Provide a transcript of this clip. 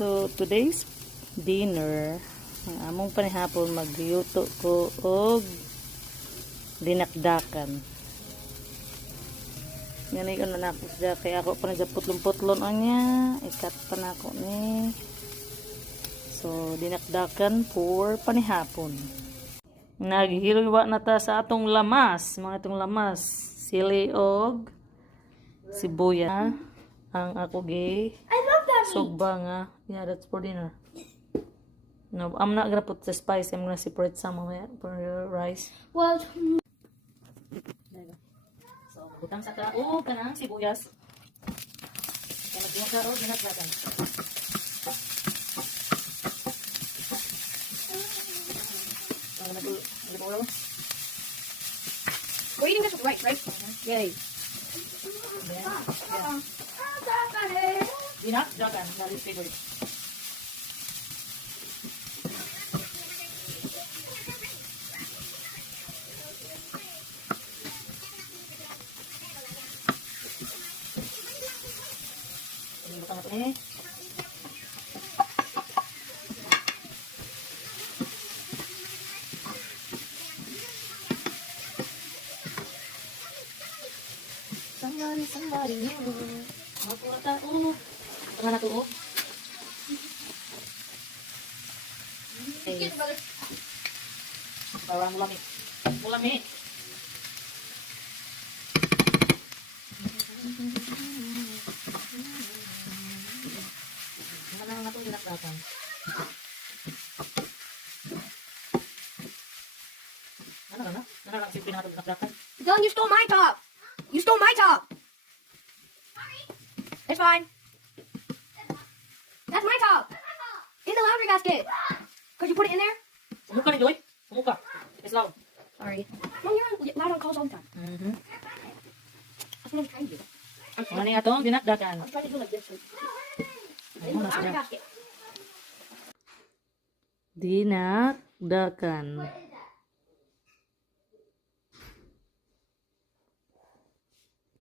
So today's dinner, ang among panihapon magluto ko og dinakdakan. Ganay ko na nako siya kay ako pa na putlon-putlon anya, ikat pa na ako ni. So dinakdakan for panihapon. Naghihilwa na ta sa atong lamas, mga itong lamas, sili og sibuyas. Ang ako gay. I love that meat. Sugba nga. Yeah, that's for dinner. No, I'm not gonna put the spice. I'm gonna separate some of it for your rice. Well, So, butang sa kao ka ng sibuyas. Kaya mag-iwan ka o ginaglagan. we're eating this with rice, right? Yay. Then, yeah. Dinakdakan. That is favorite. Butang natin eh. Somebody new. Makuha tao. Tanga na to. Okay. Parang mulami. Mulami. Mana nga itong dinakdakan. Ano ka na? Ano lang simple na itong dinakdakan? Dylan, you stole my top. You stole my top. It's fine. That's my top. In the laundry basket. Could you put it in there? Sumuka ni Joy. Sumuka. It's loud. Sorry. Mom, you're loud on calls all the time. That's what I'm trying to do. Ano nga itong dinakdakan? I'm trying to do like this. In Ano the na laundry siya? basket. Dinakdakan.